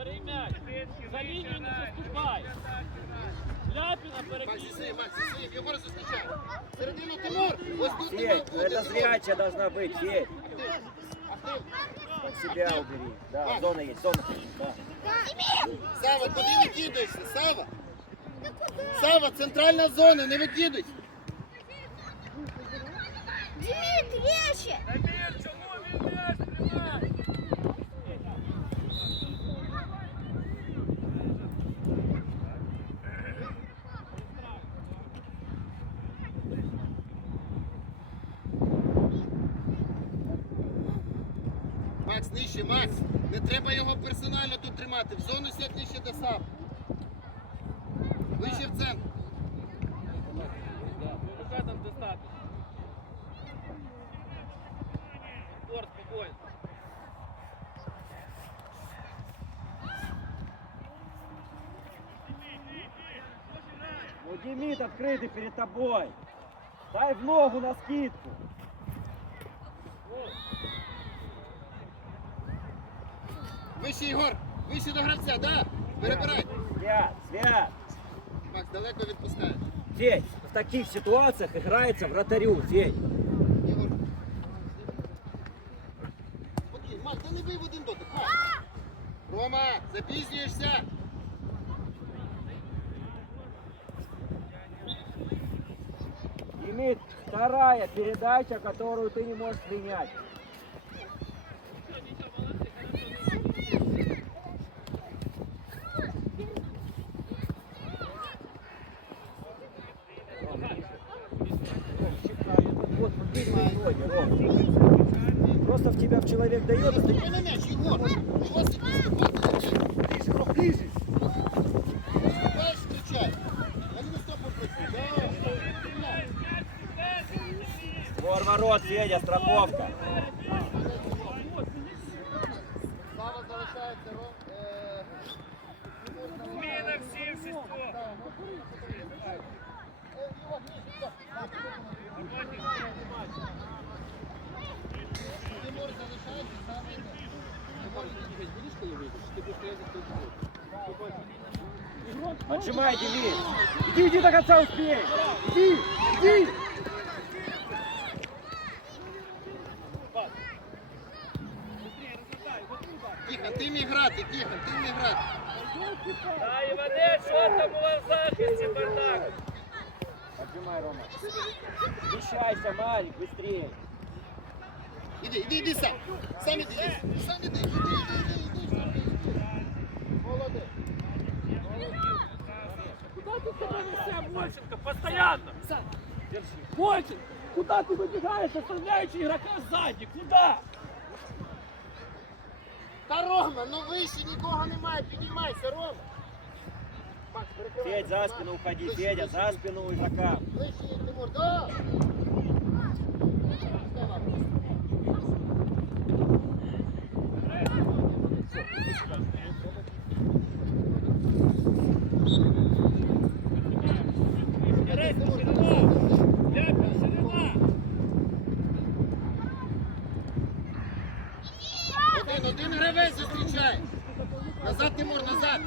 Бери м'яч. За лінію не заступай. Ляпіна Макс, перекинь. зіси, Макс, зіси, Єгор зустрічай. Середину Тимур. Ось тут Тимур Федь, ну буде. это зрячая должна быть, Федь. Актив. Под себя убери. Да, зона есть, зона. Да. Сава, куди викидаєшся? Сава. Сава, центральна зона, не викидуйся. Димит, речи! 50 тисяч десант. Вище в центр. Пока там достаточно. Спорт спокойно. Ну, Демид открытый перед тобой. Дай в ногу на скидку. Выше, Егор! Вище до гравця, да? Перебирай. Свят, свят. Макс, далеко відпускаєш. Федь, в таких ситуациях играется вратарю, Федь. Єгор. Спокійно. Макс, та не бий в один дотик. Макс. Рома, запізнюєшся. Демид, вторая передача, которую ты не можешь принять. Федя, страховка. Слава залишається, Ром. Е, Зміна всі, всі сто. Тимур залишається, саме йде. Тимур, ти будеш коли вийдеш? Ти будеш стояти тут. Отжимай, Демид. Иди, иди до конца успей. Иди, иди. Та Іванець, що там у вас в захисті, бардак? Отжимай, Рома. Смещайся, Марик, быстрее. Іди, іди, іди сам. Сам іди, іди. Сам іди. Іди, іди, іди, іди. Молодець. Куда ты себя несешь, Мольченко? Постоянно! Мольченко, куда ты выбегаешь, оставляющий игрока сзади? Куда? Та Рома, ну вище нікого немає, піднімайся, Рома. Макс, перекривай. Федь, за спину уходи, Ближче, Федя, ближче, за спину у игрока. Ближче, Тимур, да. Назад, Тимур, назад.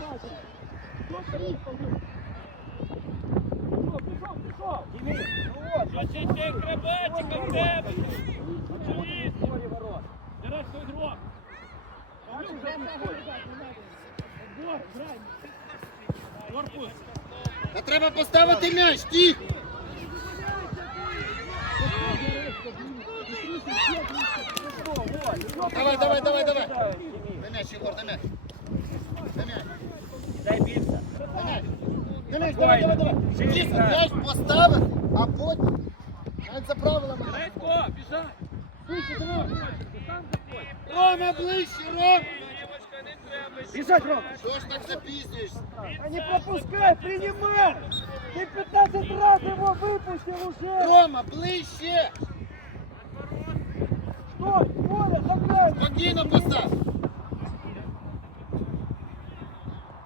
Пішов, пішов! Демид, ну вот. Зачистий крабатика в тебе! Смотри, в море ворот. Дереш той дрон! Корпус! Та треба поставити м'яч, тих. Давай, давай, давай, давай. Демид, На м'яч, Єгор, на м'яч. На м'яч. Дай биться. На м'яч. На м'яч, давай, давай, давай. Шире Тихо, грай. м'яч поставити, а потім. Навіть за правилами. Рейко, біжай! Слухай, Тимур. Ти сам заходь! Рома, ближче, Ром. Дівочка, не треба! Бежать, Рома. Що ж так запізнюєшся? А не пропускай, принимай! Ты 15 раз его выпустил уже! Рома, ближче. Стой, Коля, за мной! Спокійно постав.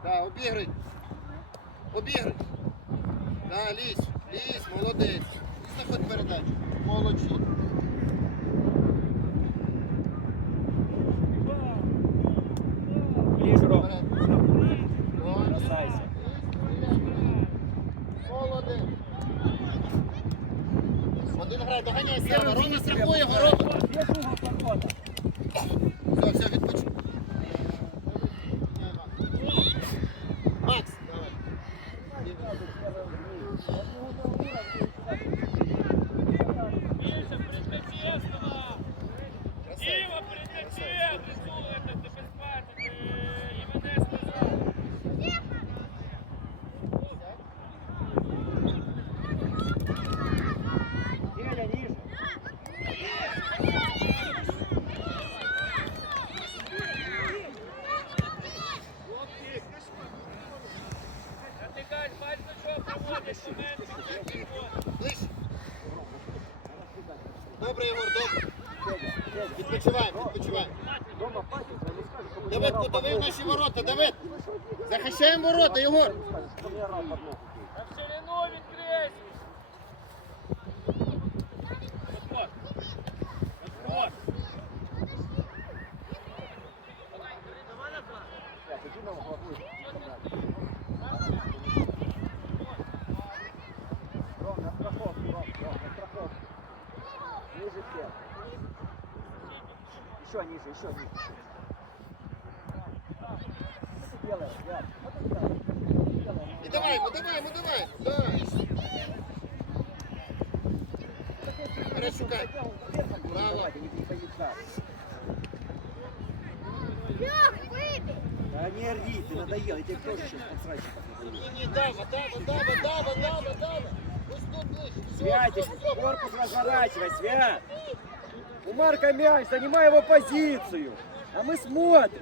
Да, обіграй. Обіграй. Да, лізь. Лізь, молодець. Знаходь передачу. Лізь, Ром. Бросайся. Молодець. Один грає, доганяй Сєва. Рома страхує його, скажешь, чтобы Давид, подавив наші ворота, Давид. Захищаємо ворота, Єгор. Чтобы я орал под ногу. А в ширину відкрийся! Отвод! Отвод! Так, иди на угловую. Ром, на страховку, Ром, Ром, на страховку. Ниже всех. Еще ниже, еще ниже. І давай, ну давай, ну давай. Да. Перешукай. Браво. Давайте, не переходи Лех, выбей! Да не ори, ты надоел, я тебе тоже сейчас подсрачников не Ні, ні, Дава, Дава, Дава, Дава, Дава, Дава. Ось тут ближче. Все, Святик, все, все. корпус разворачивай, Свят! У Марка мяч, занимай его позицию! А мы смотрим!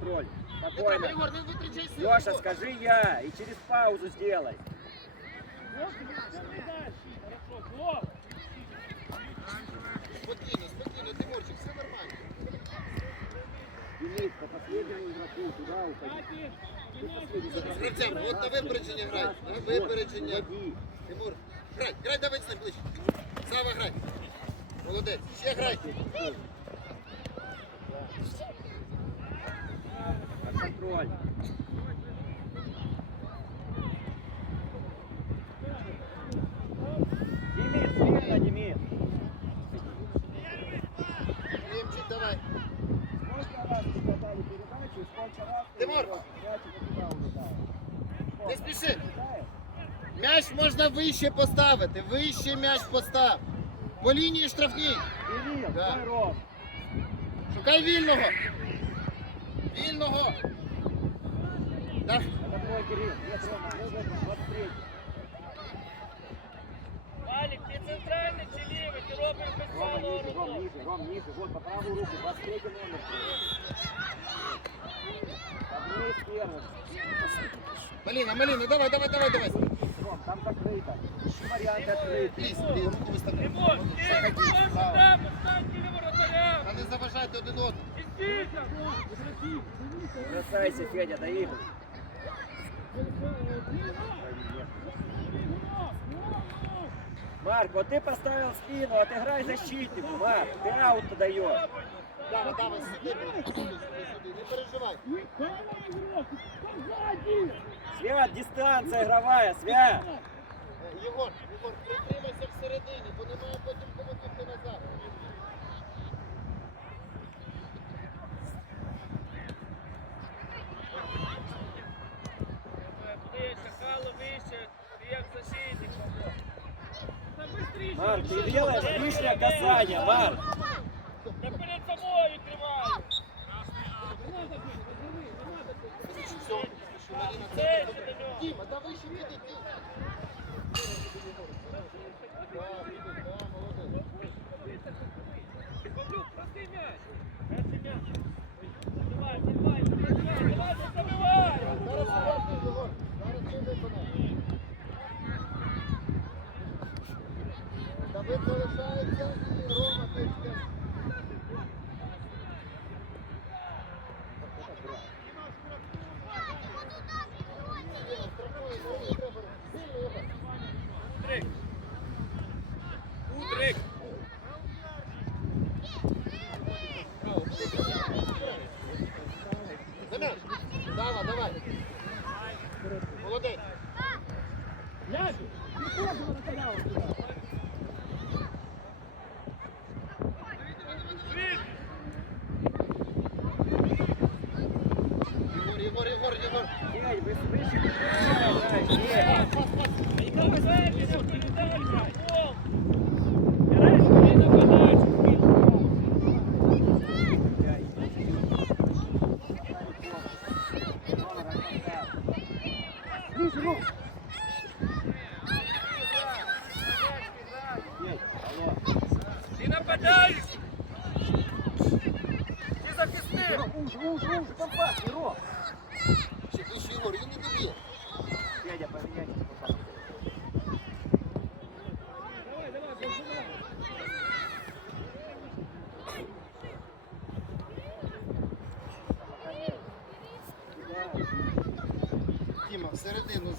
Контроль. Не треба, Спокойно. Єгор, не витрачай сили. Леша, Єгор. скажи я, и через паузу сделай. Хорошо, Вов! Спокійно, спокійно, Тимурчик, все нормально. Денис, по последнему игроку туда уходи. Кстати, З гравцем, от на випередження грай. На Вот, випередження. уводи. Тимур, грай, грай, Давид з ним ближче. Сава, грай. Молодець, ще грай. Под контроль. Демид, смирно, Демид. Клімчик, давай. Сколько раз сказали передачу, и сколько раз ты Тимур. его мячик туда улетал? Не спіши. Улетаешь? М'яч можна вище поставити. Вище м'яч постав. По лінії штрафній. Кирилл, Да. стой ровно. Шукай вільного. Вільного. Да. Это твой Кирилл. Нет, Рома, мы в этом 23 Валік, ти центральний чи лівий? Ти робиш без Рома малого ниже, Ром роботу. ниже, Ром ниже. Вот по правую руку, 23 номер. Поднись первым. Маліна, Маліна, давай, давай, давай, давай. Ром, там закрыто. Ищи варианты открыты. Лізь, лізь, руку виставляй. Тимур, ти Заходи, сюди, Слава. постань біля воротаря. Та не заважайте один одному. Ідіть! Бросайся, Федя, доигрывай. Марк, вот ты поставил спину, отыграй защитнику, Марк, ты аут даешь. Давай, давай, сюди, блін. сюди, сюди, сюди. Не переживай. Свят, дистанция игровая, Свят. Е, Єгор, быстріше. Марк, ты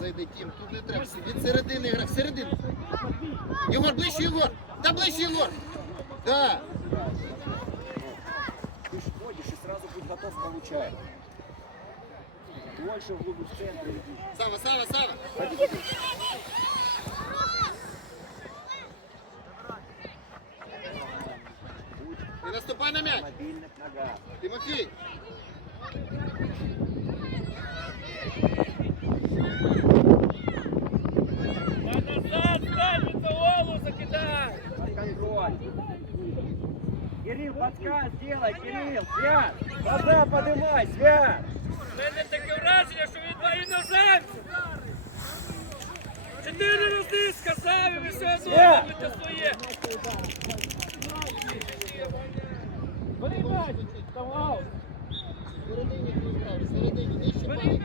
зайди, Тім, тут не треба. Від середини грай, всередину. Єгор, ближче, Єгор. Та ближче, Єгор. Да. Ты ж ходишь и сразу будь готов получать. Больше вглубь в центр иди. Сава, Сава, Сава. Будь Не наступай на на м'яч. мобильных ногах. Тимофій. контроль. Кирилл, подсказ делай, Кирилл, свят. Глаза подымай, свят. У мене таке враження, що він два іноземці. Чотири рази сказав, і ви все одно Є. робите своє. Бери м'яч, там аут. Всередині ти грав, всередині. Нижче Бери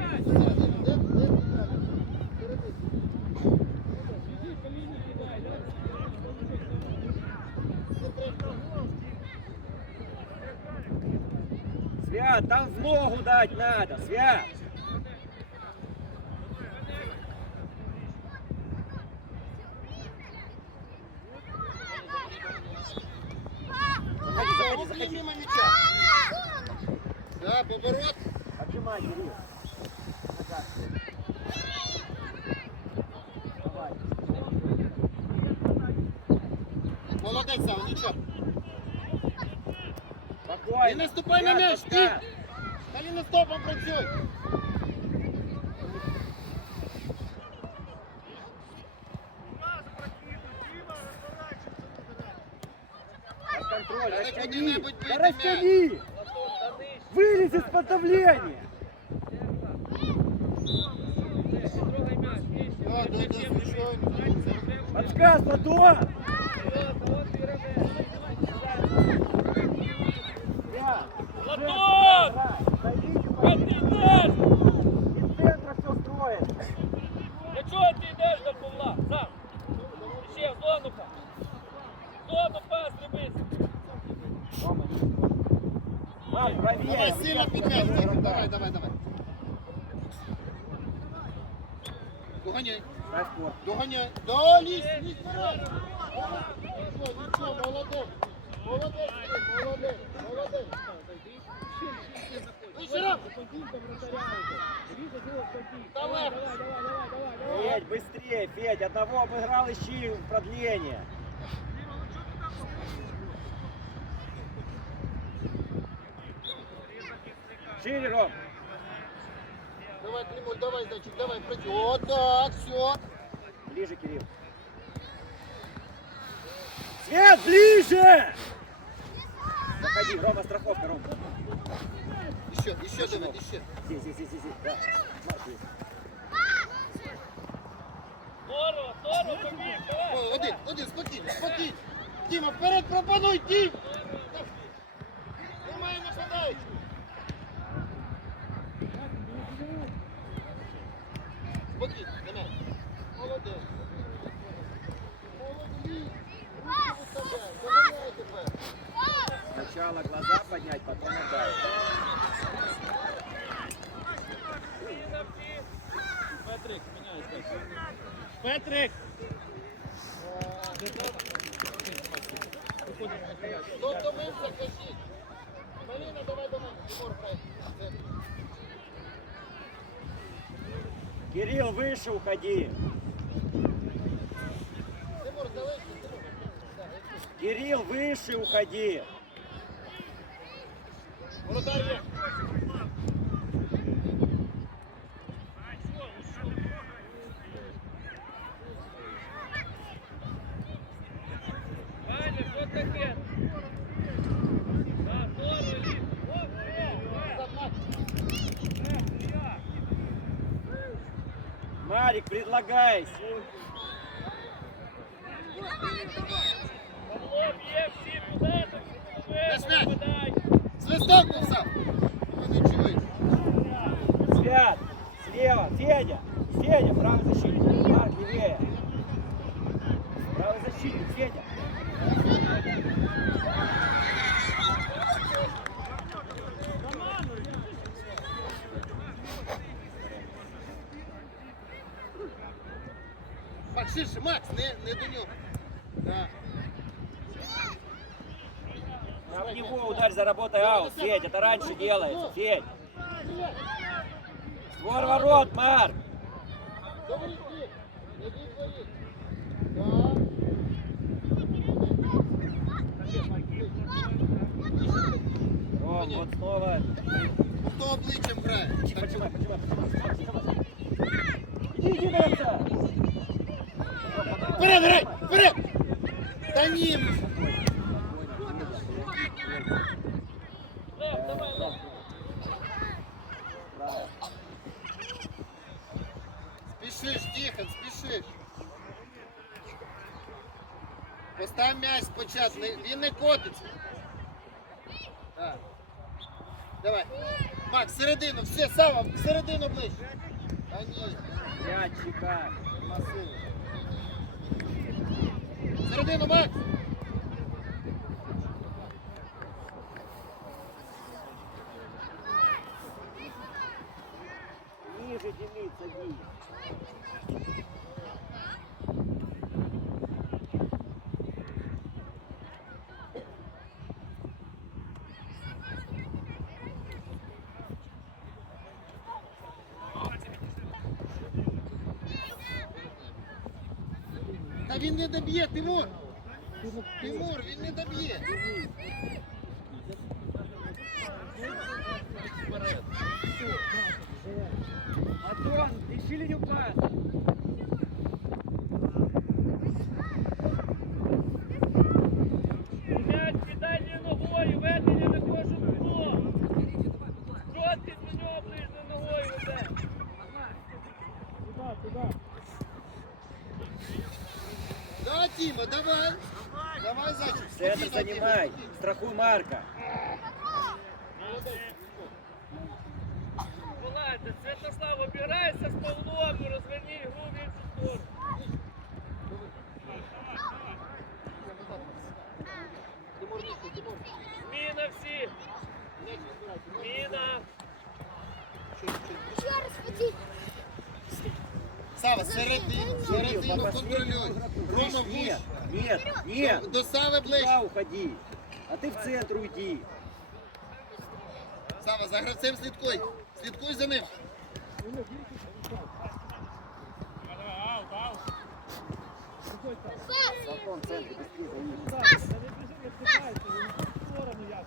Там в ногу дать надо, свят. Заходи, заходи, Заходи заходи. мимо м'яча. Да, поворот. Отжимай, Кирилл. Назад. Давай. Молодець, Сава, нічого. Спокойно. Не наступай на Свят, м'яч, подсказ. ти. Далі на стопом працюй. Под контроль, Надо растяни. Да растяни. Вылез из-под давления. Подсказ, ладонь. Федь, быстрее, Федь, одного обыграл, ищи продление. Шире, Ром. Давай, Кремуль, давай, зайчик, давай, пройди. Вот так, все. Ближе, Кирилл. Свет, ближе! Заходи, Рома, страховка, Ром. Еще, еще, Давид, еще. Здесь, здесь, здесь, здесь, да. Марк есть. Здорово, здорово, побіг, давай. О, один, один, спокійно, спокійно. Діма, вперед пропонуй, Дім! Петрик! Хто втомився, кажіть. Маліна, давай до мене. Кирилл, выше уходи. Кирилл, выше уходи. Марик, Макс, ширше, Макс, не, не до нього. Да. На него ударь, заработай аут. Федь, это раньше делается. Федь. Створ ворот, Марк. Вперед, грай! Вперед! Та ні! Лев, давай, Лев. Право. Спішиш, Тихон, спішиш. Постав м'яч спочатку, не- він не котиться. Так. Давай. Макс, середину, все, Сава, середину ближче. Та ні, Мячика. нема сили. Середину, Макс! Ниже, Демид, садись. Та він не доб'є, Тимур! Тимур, він не доб'є! Антон, ищи линию паса. Центр спокійно, Тима, занимай. спокійно. Страхуй Марка. Володя, Святослав, обіграйся з Павлом, і розверніть гру в іншу сторону. Тимур, нижче, Тимур. Зміна всі. М'яч відбирай, Тимур. Зміна. Чуть, чуть. Ще раз хотіть. Сава, середину, середину контролюй. Рома. Нет, нет, нет. До Сави ближче. Туда уходи. А ты в центр уйди. Сава, за гравцем слідкуй. Слідкуй за ним. Антон, в центре, быстрее зайди. Пас! Розіграє,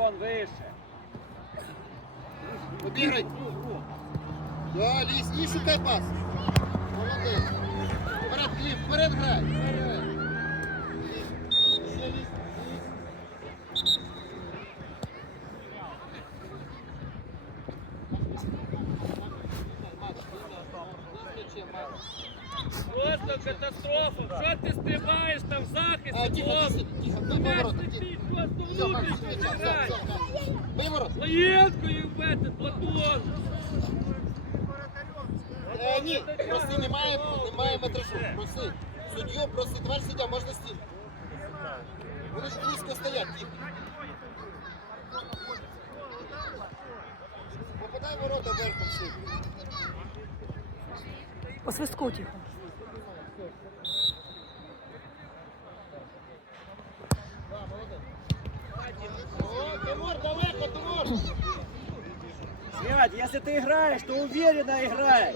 Платон выше. Обіграй. Да, лізь, і шукай пас. Молодець. Вперед, Кліп, вперед грай. Ворота. Лаєнкою бити, Платон. Е, ні, проси, немає, немає метражу. Проси. Суддю, проси, товариш суддя, можна стіл. Вони ж близько стоять, тихо. Попадай в ворота верхом сильно. По свистку тихо. Свят, если ты играешь, то уверенно играй.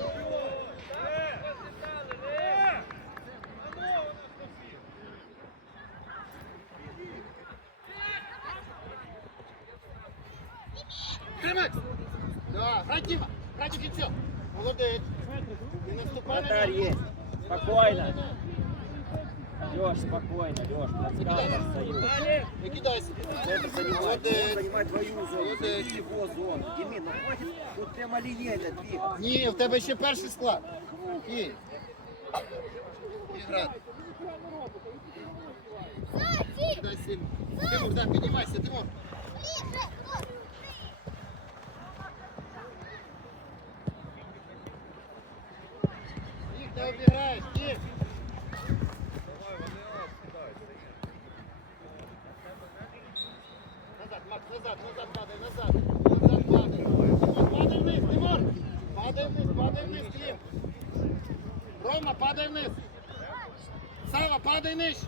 Тримай! Да, грай, Діма! Грай до кінця! Молодець! Не наступай на. Спокойно. Леш, спокойно, Леш. Подсказывай стою. Не кидайся. Это занимает. Молодец. Он занимает твою зону. Молодец. Займи его зону. Демин, ну хватит тут прямо линейно двигаться. Ні, в тебе ще перший склад. І. І грати. Дай сильно. Тимур, да, піднімайся, Тимур. Їх не обіграєш, їх. Назад, Макс, назад, назад падай, назад. Назад падай. Тимур, падай вниз, Тимур. Падай вниз, падай вниз, Клим. Рома, падай вниз. Сава, падай нижче.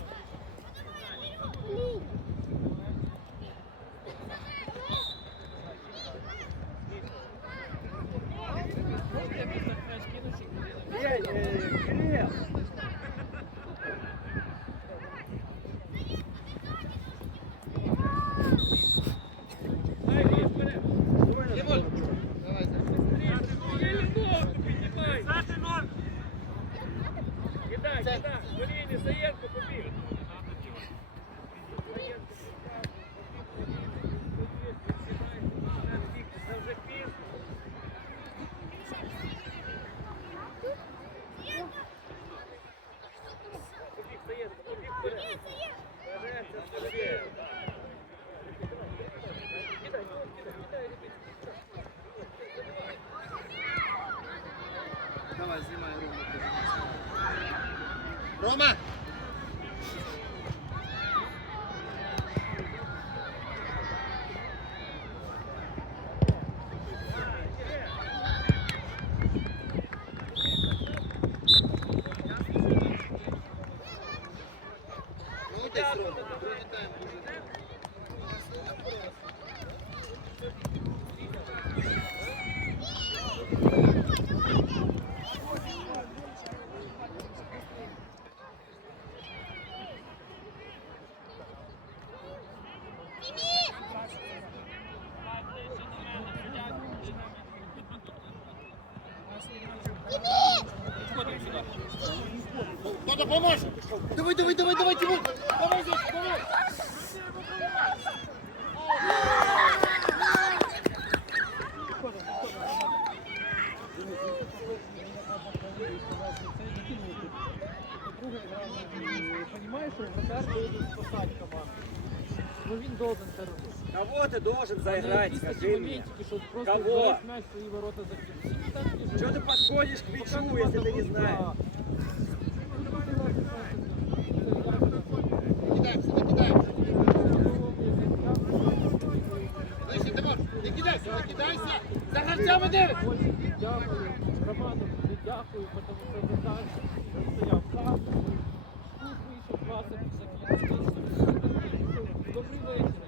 Хто допоможе? Давай, давай, давай, давай, Тимур! Давай, Зося, давай! Понимаешь, что вратарь должен спасать команду. Ну він должен це робити. Кого ты должен заиграть, Якісь такі скажи мне? моментики, щоб просто Кого? взяти м'яч в свої ворота закинути. Чего ты подходишь к мячу, если ты не знаешь? Тимур, не кидайся, не кидайся! За гравцями дивись! Дякую, Роману, дякую, тому що вратар стояв сам. Тут вийшов класик, закінчив. Добрий вечір.